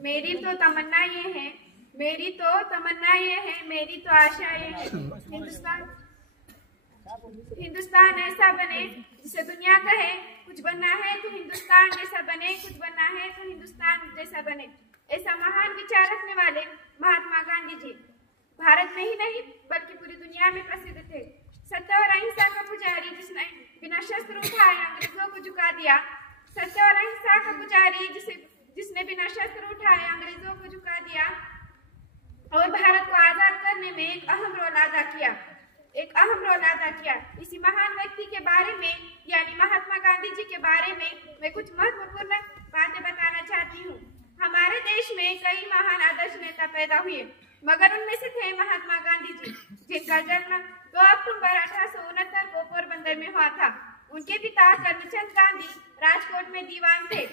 मेरी तो तमन्ना ये है, मेरी तो तमन्ना ये है, मेरी तो आशा ये है, हिंदुस्तान ऐसा बने जिसे दुनिया कहे कुछ बनना है तो हिंदुस्तान जैसा बने, कुछ बनना है तो हिंदुस्तान जैसा बने। ऐसा महान विचार रखने वाले महात्मा गांधी जी भारत में ही नहीं बल्कि पूरी दुनिया में प्रसिद्ध थे। सत्य और अहिंसा का पुजारी जिसने बिना शस्त्र उठाए अंग्रेजों को झुका दिया, सत्य और अहिंसा का पुजारी जिसने बिना शस्त्र उठाए अंग्रेजों को झुका दिया और भारत को आजाद करने में एक अहम रोल अदा किया, इसी महान व्यक्ति के बारे में यानी महात्मा गांधी जी के बारे में मैं कुछ महत्वपूर्ण बातें बताना चाहती हूँ। हमारे देश में कई महान आदर्श नेता पैदा हुए, मगर उनमें से थे महात्मा गांधी जी, जिनका जन्म 2 अक्टूबर 1869 को पोरबंदर में हुआ था। उनके पिता करमचंद गांधी राजकोट में दीवान थे।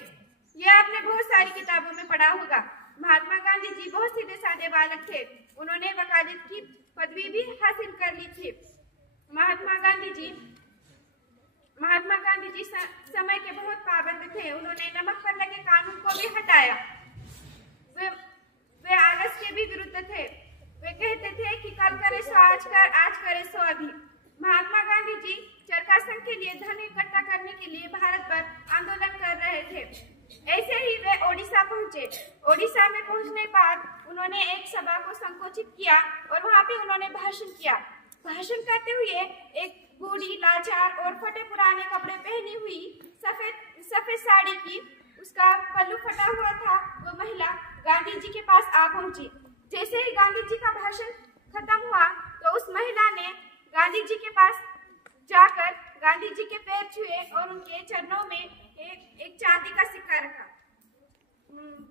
यह आपने बहुत सारी किताबों में पढ़ा होगा। महात्मा गांधी जी बहुत सीधे साधे बालक थे। उन्होंने वकालत की पदवी भी हासिल कर ली थी। महात्मा गांधी जी समय के बहुत पाबंद थे। उन्होंने नमक पर लगे कानून को भी हटाया। वे आलस के भी विरुद्ध थे। वे कहते थे कि कल करे सो आज कर, आज करे सो अभी। महात्मा गांधी जी चरखा संघ के लिए धन इकट्ठा करने के लिए भारत भर आंदोलन कर रहे थे। ऐसे ही वे ओडिशा पहुंचे। ओडिशा में पहुंचने बाद उन्होंने एक सभा को संकोचित किया और वहां पे उन्होंने भाषण किया। भाषण करते हुए एक बूढ़ी लाचार और फटे पुराने कपड़े पहनी हुई सफेद साड़ी की, उसका पल्लू फटा हुआ था, वो महिला गांधी जी के पास आ पहुंची। जैसे ही गांधी जी का भाषण खत्म हुआ तो उस महिला ने गांधी जी के पास जाकर गांधी जी के पैर छुए और उनके चरणों में एक चांदी का सिक्का रखा।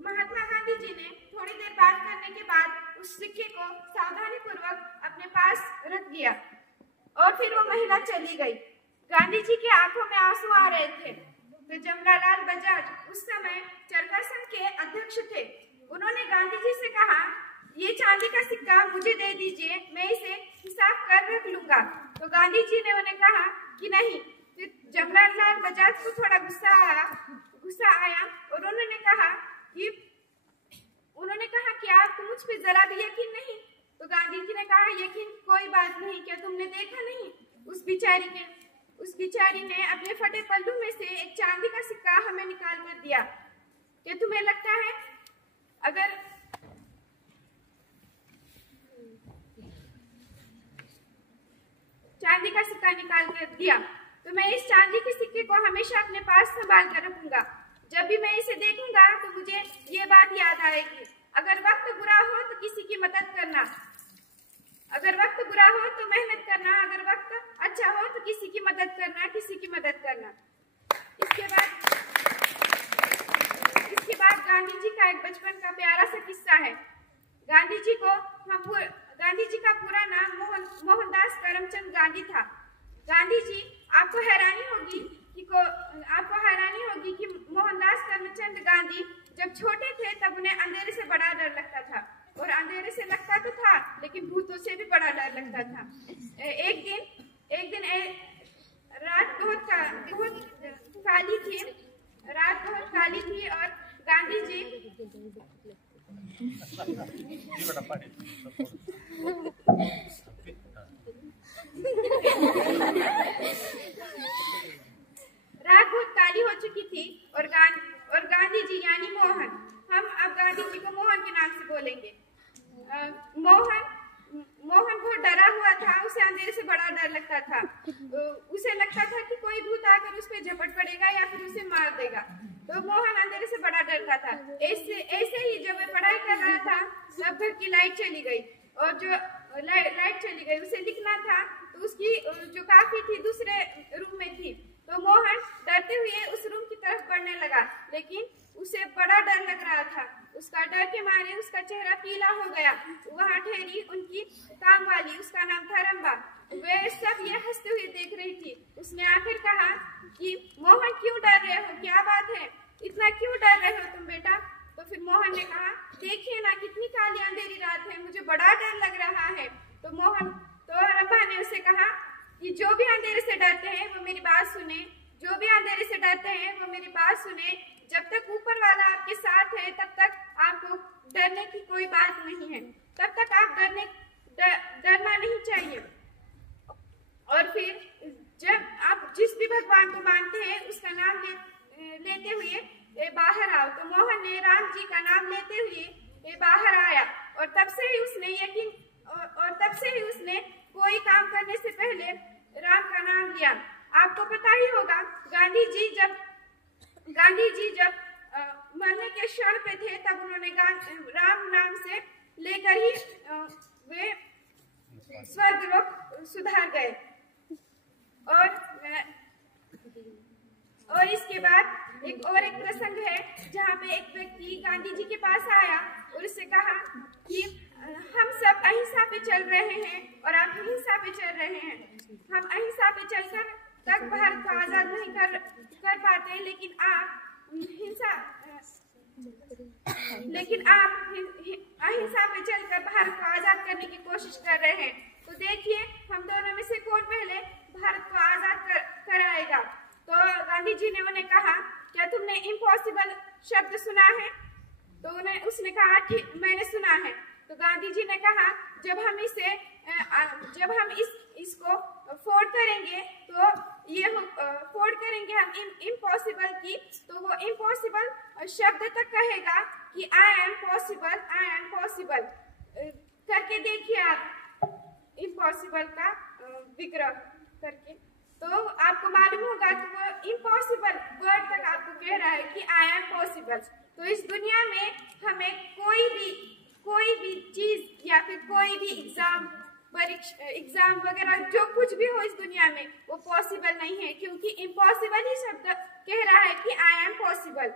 महात्मा गांधी जी ने थोड़ी देर बात करने के बाद उस सिक्के को सावधानी पूर्वक अपने पास रख दिया और फिर वो महिला चली गई। गांधी जी की आंखों में आंसू आ रहे थे। तो जमनालाल बजाज उस समय चरखा संघ के अध्यक्ष थे। उन्होंने गांधी जी से कहा, ये चांदी का सिक्का मुझे दे दीजिए, मैं इसे हिसाब कर रख लूंगा। तो गांधी जी ने उन्हें कहा कि नहीं। फिर जमनालाल बजाज को थोड़ा गुस्सा आया और उन्होंने कहा कि आपको मुझ पे जरा भी यकीन नहीं। तो गांधी जी ने कहा, यकीन कोई बात नहीं, क्या तुमने देखा नहीं उस बिचारी ने अपने फटे पल्लू में से एक चांदी का सिक्का हमें निकाल कर दिया। क्या तुम्हें लगता है अगर चांदी का सिक्का निकाल कर दिया तो मैं इस चांदी के सिक्के को हमेशा अपने पास संभाल कर रखूंगा। जब भी मैं इसे देखूंगा तो मुझे ये बात याद आएगी, अगर वक्त बुरा हो तो किसी की मदद करना, अगर वक्त बुरा हो तो मेहनत करना, अगर वक्त अच्छा हो तो किसी की मदद करना। इसके बाद गांधी जी का एक बचपन का प्यारा सा किस्सा है। गांधी जी का पूरा नाम मोहनदास करमचंद गांधी था। गांधी जी, आपको हैरानी होगी कि मोहनदास करमचंद गांधी जब छोटे थे तब उन्हें अंधेरे से बड़ा डर लगता था, और अंधेरे से लगता तो था लेकिन भूतों से भी बड़ा डर लगता था। एक दिन रात बहुत काली थी और गांधी जी रात बहुत काली हो चुकी थी और गांधी जी यानी मोहन, हम अब गांधी जी को मोहन के नाम से बोलेंगे। मोहन बहुत डरा हुआ था। उसे अंधेरे से बड़ा डर लगता था। उसे लगता था कि कोई भूत आकर उस पर झपट पड़ेगा या फिर उसे मार देगा। तो मोहन अंधेरे से बड़ा डरता था। ऐसे ही जब वह पढ़ाई कर रहा था तब घर की लाइट चली गई, और जो लाइट चली गई उसे लिखना था तो उसकी जो कापी थी दूसरे रूम में थी। तो मोहन डरते हुए उस रूम की तरफ बढ़ने लगा, लेकिन उसे बड़ा डर लग रहा था। उसका डर के मारे उसका चेहरा पीला हो गया। वहां ठहरी उनकी काम वाली, उसका नाम था रंबा। वे सब ये हंसते हुए देख रही थी। उसने आखिर कहा कि मोहन, क्यों डर रहे हो, क्या बात है, इतना क्यों डर रहे हो तुम बेटा? तो फिर मोहन ने कहा, देखिए ना कितनी काली अंधेरी रात है, मुझे बड़ा डर लग रहा है। तो रंबा ने उसे कहा कि जो भी अंधेरे से डरते हैं वो मेरी बात सुने, जो भी अंधेरे से डरते हैं वो मेरी बात सुने। जब तक ऊपर वाला आपके साथ है तब तक आपको डरने की कोई बात नहीं है, तब तक आप डरना नहीं चाहिए। और फिर जब आप जिस भी भगवान को मानते हैं उसका नाम लेते हुए बाहर आओ। तो मोहन ने राम जी का नाम लेते हुए बाहर आया और तब से ही उसने कोई काम करने से पहले राम का नाम लिया। आपको पता ही होगा गांधी जी जब मरने के क्षण पे थे तब उन्होंने राम नाम से लेकर ही वे स्वर्गलोक सुधार गए। और इसके बाद एक प्रसंग है जहाँ पे एक व्यक्ति गांधी जी के पास आया और उससे कहा कि हम सब अहिंसा पे चल रहे हैं और आप हिंसा पे चल रहे हैं। हम अहिंसा पे चलकर तक भारत को आजाद नहीं कर पाते, लेकिन आप अहिंसा पे चलकर भारत को आजाद करने की कोशिश कर रहे हैं। तो देखिए हम दोनों में से कौन पहले भारत को आजाद कराएगा। तो गांधी जी ने उन्हें कहा, क्या तुमने इम्पॉसिबल शब्द सुना है? तो उसने कहा ठीक, मैंने सुना है। तो गांधी जी ने कहा जब हम इसको फोड़ करेंगे तो फोड़ करेंगे हम इम्पॉसिबल की, तो वो इम्पॉसिबल शब्द तक कहेगा कि आई एम पॉसिबल करके देखिए आप इम्पॉसिबल का विग्रह करके, तो आपको मालूम होगा कि वो इम्पॉसिबल वर्ड तक आपको कह रहा है कि आई एम पॉसिबल। तो इस दुनिया में हमें कोई भी चीज या फिर कोई भी एग्जाम वगैरह जो कुछ भी हो इस दुनिया में वो पॉसिबल नहीं है, क्योंकि इम्पॉसिबल ही शब्द कह रहा है कि आई एम पॉसिबल।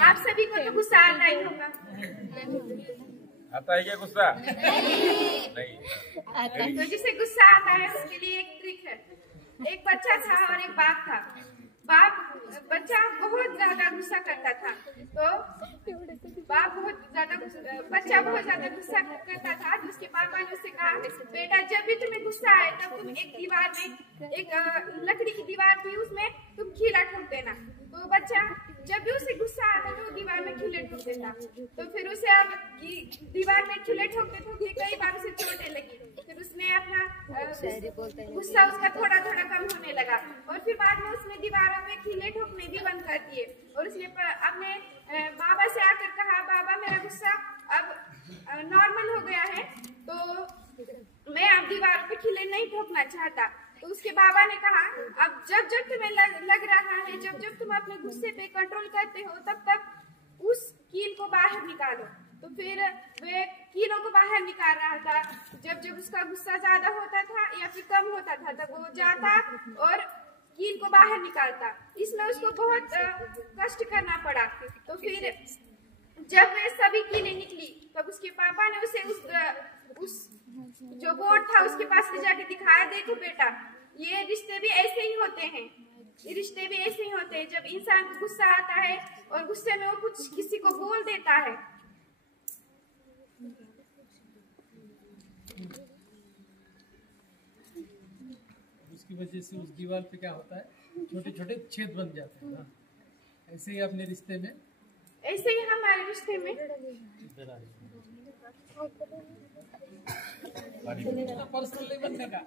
आप सभी को तो गुस्सा आता ही होगा। आता है क्या गुस्सा? नहीं। तो जिसे गुस्सा आता है उसके लिए एक ट्रिक है। एक बच्चा था और एक बाप था। बच्चा बहुत ज्यादा गुस्सा करता था, तो बच्चा बहुत ज्यादा गुस्सा करता था। तो उसके पापा ने उससे कहा, बेटा जब भी तुम्हें गुस्सा आए तब तुम एक लकड़ी की दीवार थी उसमें तुम कीला ठोक देना। तो बच्चा जब भी उसे गुस्सा आता तो दीवार में कीले ठोक देता। तो फिर उसे अब दीवार में कीले ठोकते कई बार उसे चोटें लगी। फिर उसने अपना गुस्सा उसका थोड़ा थोड़ा कम होने लगा और फिर बाद में उसने दीवारों पे कीले ठोकने भी बंद कर दिए। और उसने अपने बाबा से आकर कहा, बाबा मेरा गुस्सा अब नॉर्मल हो गया है, तो मैं अब दीवार पे कीले नहीं ठोकना चाहता। तो उसके बाबा ने कहा, अब जब तुम्हें लग रहा है, जब तुम अपने गुस्से पे कंट्रोल करते हो तब उस कील को बाहर निकालो। तो फिर वे कीलों को बाहर निकाल रहा था। जब उसका गुस्सा ज्यादा होता था या फिर कम होता था तब वो जाता और कील को बाहर निकालता। इसमें उसको बहुत कष्ट करना पड़ा। तो फिर जब वे सभी कीलें निकली तब उसके पापा ने उसे उस जो बोर्ड था उसके पास ले जाके दिखाया, देखो बेटा ये रिश्ते भी ऐसे ही होते हैं, जब इंसान को गुस्सा आता है और गुस्से में वो कुछ किसी को बोल देता है। उसकी वजह से उस दीवार पे क्या होता है, छोटे छोटे छेद बन जाते हैं ना। ऐसे ही अपने रिश्ते में, ऐसे ही हमारे रिश्ते में पर्सनल नहीं बनने का।